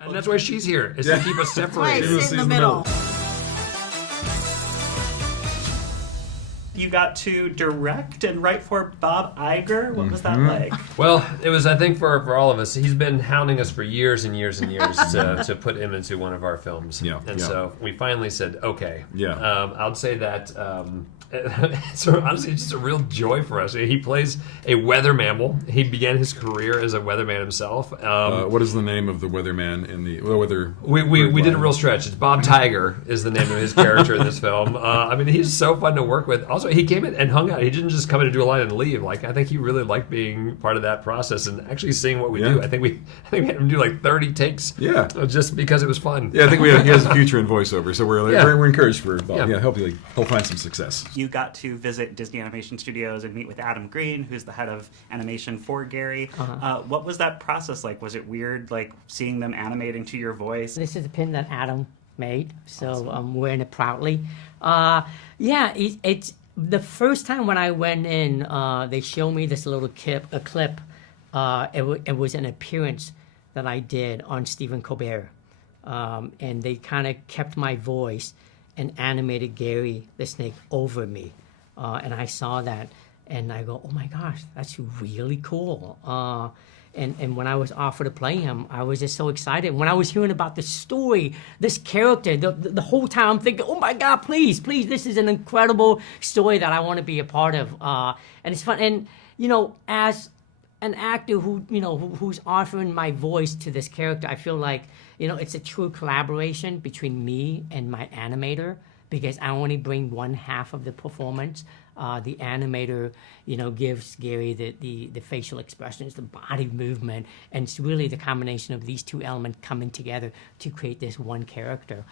And that's why she's here, is to keep us separated. Right, sit in the middle. You got to direct and write for Bob Iger. What was that like? Well, it was, I think, for all of us. He's been hounding us for years and years and years to put him into one of our films. So we finally said, okay. I'd say that so honestly, it's just a real joy for us. He plays a weather mammal. He began his career as a weatherman himself. What is the name of the weatherman in the weather? We did a real stretch. It's Bob Tiger is the name of his character in this film. I mean, he's so fun to work with. Also, he came in and hung out. He didn't just come in and do a line and leave. Like, I think he really liked being part of that process and actually seeing what we do. I think we had him do like 30 takes. Just because it was fun. I think he has a future in voiceover, so we're encouraged for Bob. Hopefully he'll find some success. You got to visit Disney Animation Studios and meet with Adam Green, who's the head of animation for Gary. What was that process like? Was it weird, like seeing them animating to your voice? This is a pin that Adam made, so I'm wearing it proudly. It's the first time when I went in, they showed me this little clip. It was an appearance that I did on Stephen Colbert, and they kind of kept my voice and animated Gary the Snake over me. And I saw that, and I go, oh my gosh, that's really cool. And when I was offered to play him, I was just so excited. When I was hearing about the story, this character, the whole time I'm thinking, oh my God, please, this is an incredible story that I want to be a part of. And it's fun. And, as an actor who's offering my voice to this character, I feel like, it's a true collaboration between me and my animator, because I only bring one half of the performance. The animator, gives Gary the facial expressions, the body movement, and it's really the combination of these two elements coming together to create this one character.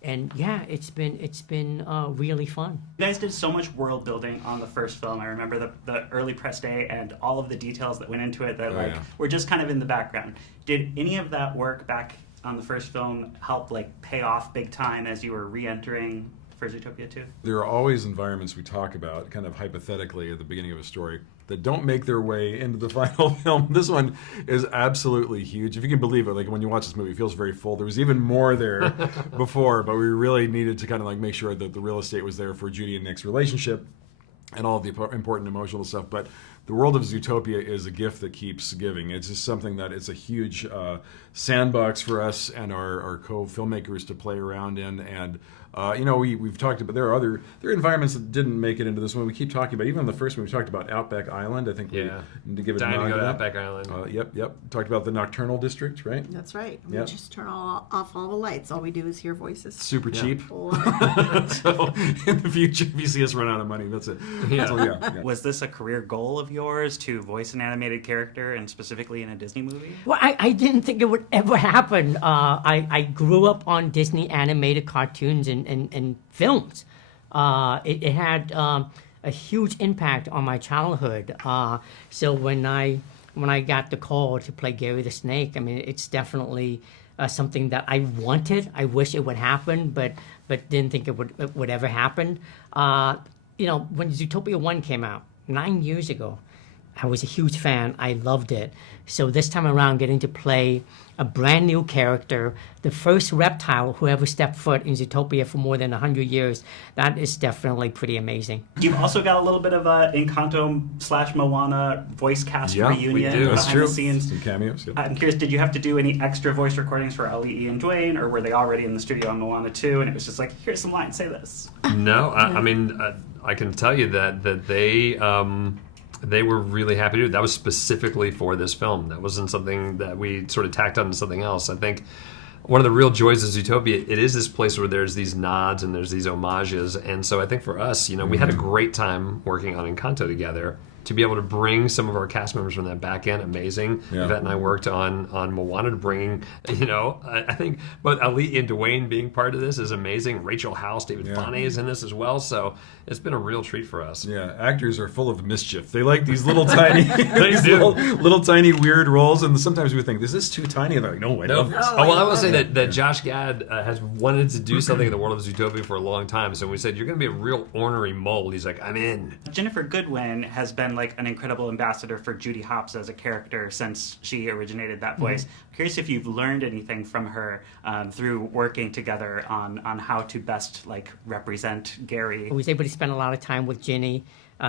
It's been really fun. You guys did so much world building on the first film. I remember the early press day and all of the details that went into it that were just kind of in the background. Did any of that work back on the first film help pay off big time as you were re-entering for Zootopia 2? There are always environments we talk about, kind of hypothetically at the beginning of a story, that don't make their way into the final film. This one is absolutely huge. If you can believe it, when you watch this movie, it feels very full. There was even more there before, but we really needed to kind of make sure that the real estate was there for Judy and Nick's relationship and all of the important emotional stuff. But the world of Zootopia is a gift that keeps giving. It's just something that it's a huge sandbox for us and our co-filmmakers to play around in. And we've talked about there are environments that didn't make it into this one. We keep talking about, even on the first one, we talked about Outback Island. I think we need to give it a nod. To go to Outback Island. Yep. Talked about the Nocturnal District, right? That's right. We just turn off all the lights. All we do is hear voices. Super cheap. So in the future, if you see us run out of money, that's it. Was this a career goal of yours to voice an animated character, and specifically in a Disney movie? Well, I didn't think it would ever happen. I grew up on Disney animated cartoons and films. It had a huge impact on my childhood. So when I got the call to play Gary the Snake, I mean, it's definitely something that I wanted. I wish it would happen, but didn't think it would ever happen. When Zootopia 1 came out 9 years ago, I was a huge fan. I loved it. So this time around, getting to play a brand new character, the first reptile who ever stepped foot in Zootopia for more than 100 years, that is definitely pretty amazing. You've also got a little bit of a Encanto/Moana voice cast reunion. We do. That's true. The scenes. Some cameos. Yeah. I'm curious, did you have to do any extra voice recordings for Ali and Dwayne, or were they already in the studio on Moana 2 and it was just here's some lines, say this? No, I mean, I can tell you that they were really happy to do it. That was specifically for this film. That wasn't something that we sort of tacked on to something else. I think one of the real joys of Zootopia, it is this place where there's these nods and there's these homages. And so I think for us, we had a great time working on Encanto together. To be able to bring some of our cast members from that back end, amazing. Yvette and I worked on Moana to bringing, I think both Ali and Dwayne being part of this is amazing. Rachel House, David Fonte is in this as well. So it's been a real treat for us. Yeah, actors are full of mischief. They like these little tiny, little tiny weird roles, and sometimes we think, is this too tiny? And they're like, no, I love this. I will say that Josh Gad has wanted to do something in the world of Zootopia for a long time. So we said, you're going to be a real ornery mole. He's like, I'm in. Ginnifer Goodwin has been like an incredible ambassador for Judy Hopps as a character since she originated that voice. I'm curious if you've learned anything from her through working together on how to best like represent Gary. I was able to spend a lot of time with Ginny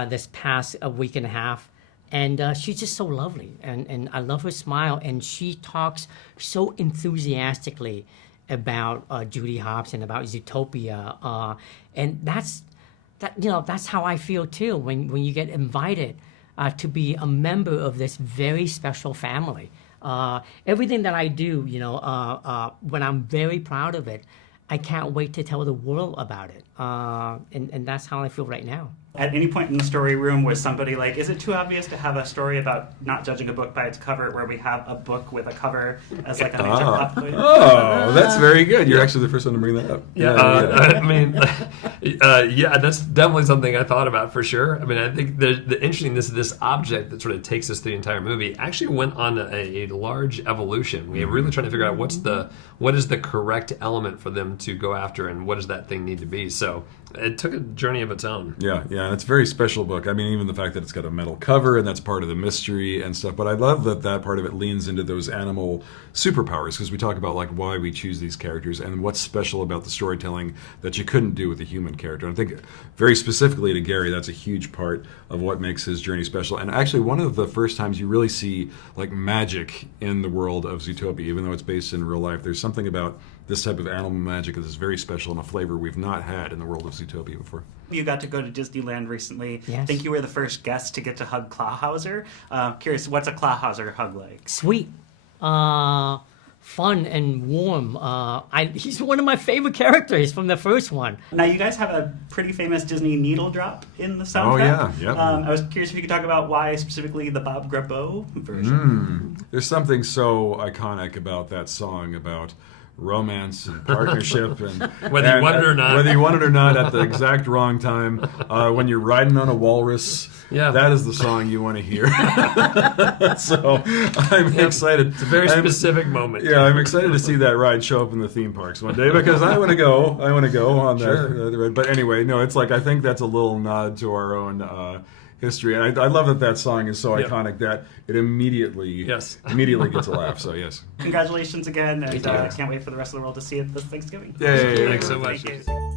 this past week and a half. And she's just so lovely, and I love her smile, and she talks so enthusiastically about Judy Hopps and about Zootopia, and that's how I feel too when you get invited to be a member of this very special family. Everything that I do, when I'm very proud of it, I can't wait to tell the world about it, and that's how I feel right now. At any point in the story room was somebody like, is it too obvious to have a story about not judging a book by its cover where we have a book with a cover as like a major plot point? Oh, that's very good. You're actually the first one to bring that up. I mean, that's definitely something I thought about for sure. I mean, I think the interestingness of this object that sort of takes us through the entire movie actually went on a large evolution. We were really trying to figure out what is the correct element for them to go after, and what does that thing need to be. So it took a journey of its own. Yeah, and it's a very special book. I mean, even the fact that it's got a metal cover, and that's part of the mystery and stuff. But I love that part of it leans into those animal superpowers, because we talk about like why we choose these characters and what's special about the storytelling that you couldn't do with a human character. And I think very specifically to Gary, that's a huge part of what makes his journey special. And actually, one of the first times you really see like magic in the world of Zootopia, even though it's based in real life. There's something about this type of animal magic that is very special and a flavor we've not had in the world of Zootopia before. You got to go to Disneyland recently. Yes. I think you were the first guest to get to hug Clawhouser. Curious, what's a Clawhouser hug like? Sweet, fun, and warm. He's one of my favorite characters from the first one. Now, you guys have a pretty famous Disney needle drop in the soundtrack. Oh, yeah. Yep. I was curious if you could talk about why specifically the Bob Grabot version. There's something so iconic about that song, about romance and partnership, and Whether you want it or not. whether you want it or not, at the exact wrong time, when you're riding on a walrus. Yeah. That is the song you want to hear. So I'm excited. It's a very specific moment. Yeah, I'm excited to see that ride show up in the theme parks one day, because I want to go. on that ride. But anyway, no, it's like I think that's a little nod to our own history, and I love that song is so iconic that it immediately gets a laugh. So yes, Congratulations again, and Thank you. can't wait for the rest of the world to see it this Thanksgiving. Yay. Thanks so much. Thank you.